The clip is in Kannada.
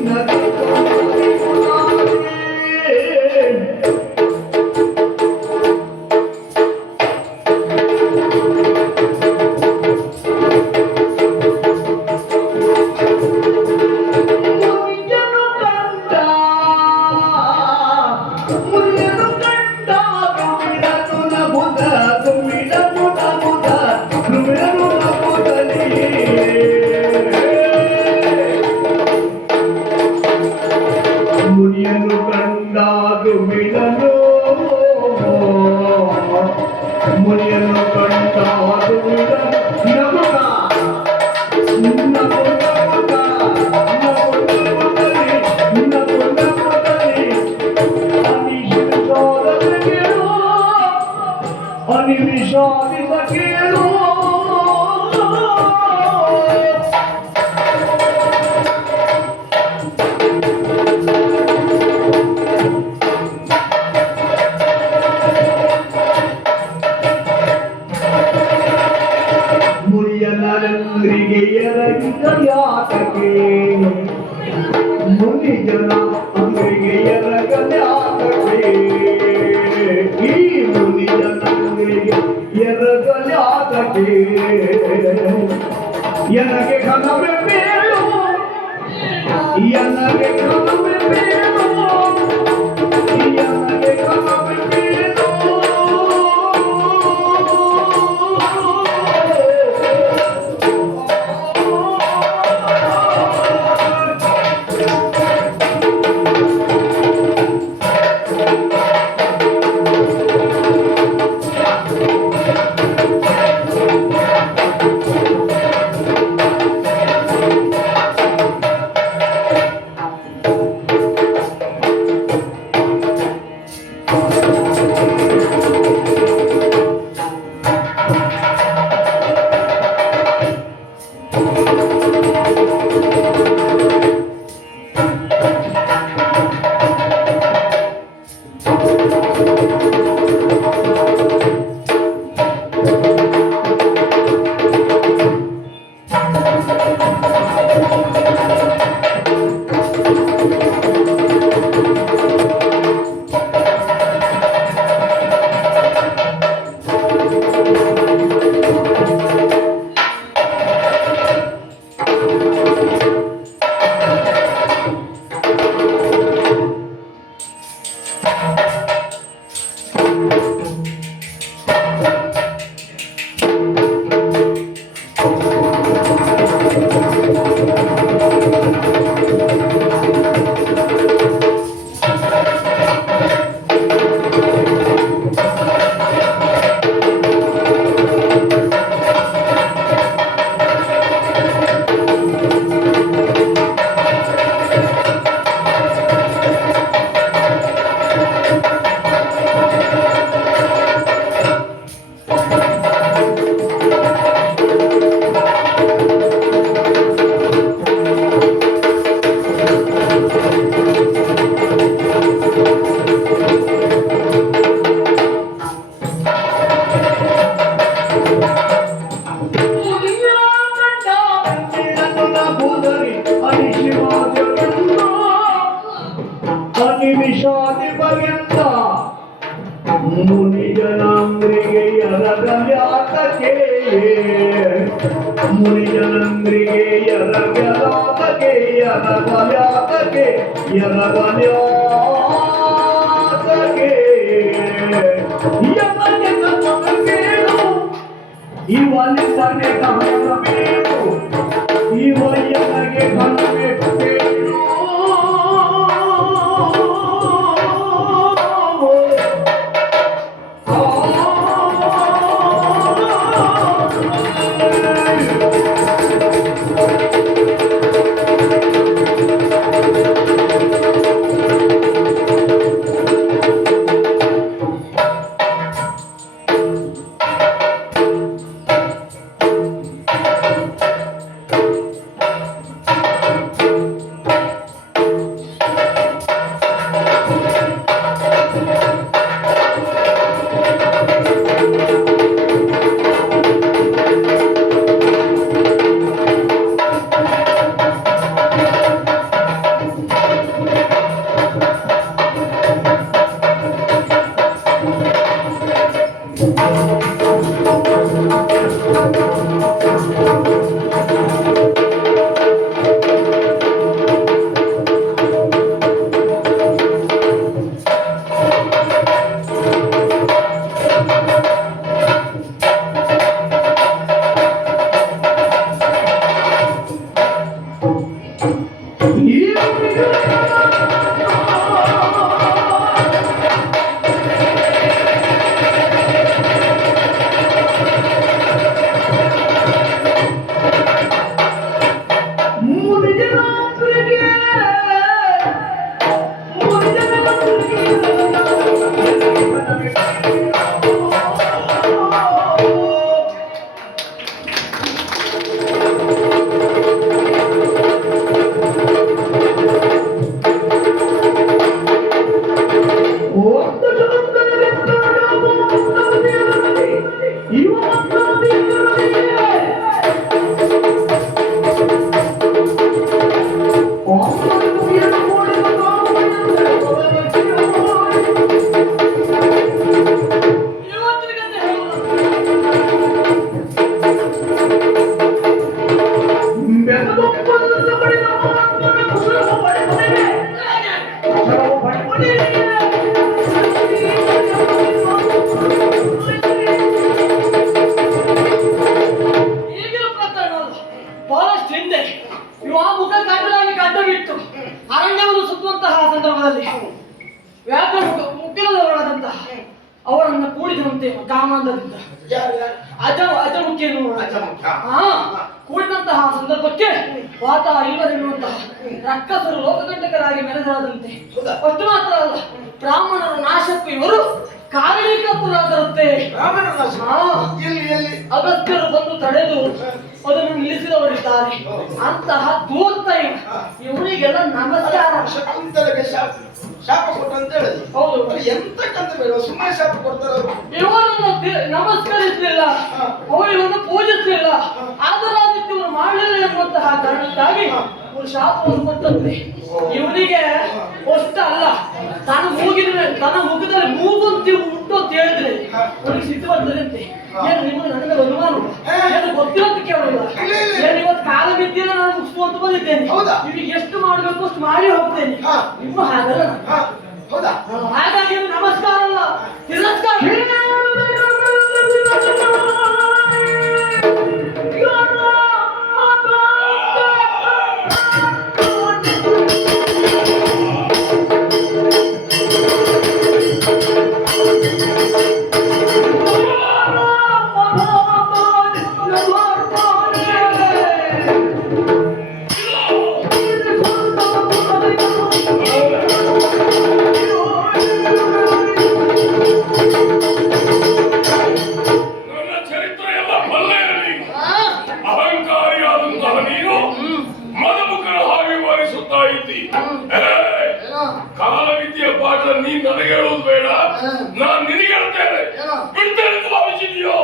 Mulher ಅನಿಶಾದಿದ ಕೇಳು ಮುನಿಯನಂದ್ರಿಗೆ ಎರಗಿದ ఎర్రగలాటకి ఎనకి కనమే పేరు ఎనకి కనమే పేరు ಅನಿಮಿಷಾದಿ ಪರ್ಯಂತ ಮುನಿಜನಾಂದ್ರಿಗೆ ಎರಗಲ್ಯಾತಕ್ಕೆ ಮುನಿಜನಂದ್ರಿಗೆ ವ್ಯಾತಕೆ ಎರಗಲ್ಯಾತಕ್ಕೆ ವ್ಯಾತಕೆ ಯಮನೆ ವ್ಯಾತಕೆ ಇವಲ್ಲಿ ಸನೆ you. ಸಂದರ್ಭದಲ್ಲಿ ವ್ಯಾಕರಣ ಮುಖ್ಯದವರಾದಂತಹ ಅವರನ್ನ ಕೂಡಿದಂತೆ ಕಾಮಾಂಧದಿಂದ ಅಜ ಅಜಮುಖಿಯನ್ನು ಅಜಮುಖ್ಯ. ಹಾ ಕೂಡಿದಂತಹ ಸಂದರ್ಭಕ್ಕೆ ವಾತ ಇಲ್ಲದೆನ್ನುವಂತಹ ರಕ್ಕಸರು ಲೋಕಕಂಟಕರಾಗಿ ಮೆರೆದಾದಂತೆ? ಅಷ್ಟು ಮಾತ್ರ ಅಲ್ಲ ಬ್ರಾಹ್ಮಣರ ನಾಶಕ್ಕೂ ಇವರು ಕಾರಣೀಕರ್ತರಾದರಂತೆ ಬ್ರಾಹ್ಮಣರ ನಾಶ. ಅಗತ್ಯರು ಬಂದು ತಡೆದು ಅದನ್ನು ನಿಲ್ಲಿಸಿದವರಿದ್ದಾರೆ. ಅಂತಹ ದೂರ್ತ ಇವ. ಇವರಿಗೆಲ್ಲ ನಮಸ್ಕಾರ. ಶಾಪ ಅಂತ ಹೇಳಿದ್ರು. ಹೌದು. ಎಂತಕ್ಕಂತ ಸುಮ್ಮನೆ ಶಾಪ ಕೊಡ್ತಾರ ಇವರನ್ನು ನಮಸ್ಕರಿಸಲಿಲ್ಲ. ಅವರು ಅವರಿವನ್ನು ಪೂಜಿಸಲಿಲ್ಲ. ಆದರಾದಿತ್ಯವನ್ನು ಮಾಡಲಿಲ್ಲ ಎಂಬಂತಹ ಕಾರಣಕ್ಕಾಗಿ ಒಂದು ಶಾಪವನ್ನು ಕೊಟ್ಟಂತೆ. ಇವನಿಗೆ ಅಷ್ಟ ಅಲ್ಲ ತನ್ನ ಮೂಗಿನ ಮೇಲೆ ತನ್ನ ಮುಖದಲ್ಲಿ ಮೂಗಂತಿ ಉಂಟು ಅಂತ ಹೇಳಿದ್ರೆ. ಅವನಿಗೆ ಸಿಟ್ಟು ಬರ್ತದಂತೆ ಏನು ನಿಮಗೆ ನನ್ನ ಮೇಲೆ ಅನುಮಾನ ಏನು ಗೊತ್ತಿಲ್ಲ ಅಂತ ಕೇಳೋಲ್ಲ. ಏನು ಇವತ್ತು ಕಾಲ ಬಿದ್ದಿಲ್ಲ ನಾನು ಮುಗಿಸ್ಕೊಂತ ಬಂದಿದ್ದೇನೆ. ಹೌದಾ? ನಿಮಗೆ ಎಷ್ಟು ಮಾಡಬೇಕು ಅಷ್ಟು ಮಾಡಿ ಹೋಗ್ತೇನೆ. ನಿಮ್ಮ ಹಾಗಲ್ಲ ಹೌದಾ? ಹಾಗಾಗಿ ನಮಸ್ಕಾರ ಅಲ್ಲ. ತಿರಸ್ಕಾರ. ವಾರಿಸುತ್ತಾ ಇದ್ದಿ. ಕಲಾವಿದ್ಯ ಪಾಠ ನೀನ್ ನನಗೆ ಹೇಳೋದು ಬೇಡ. ನಾನ್ ನಿನಗೆ ಹೇಳ್ತೇನೆ. ಬಿಡ್ತೇನೆ ಭಾವಿಸಿದ್ಯೋ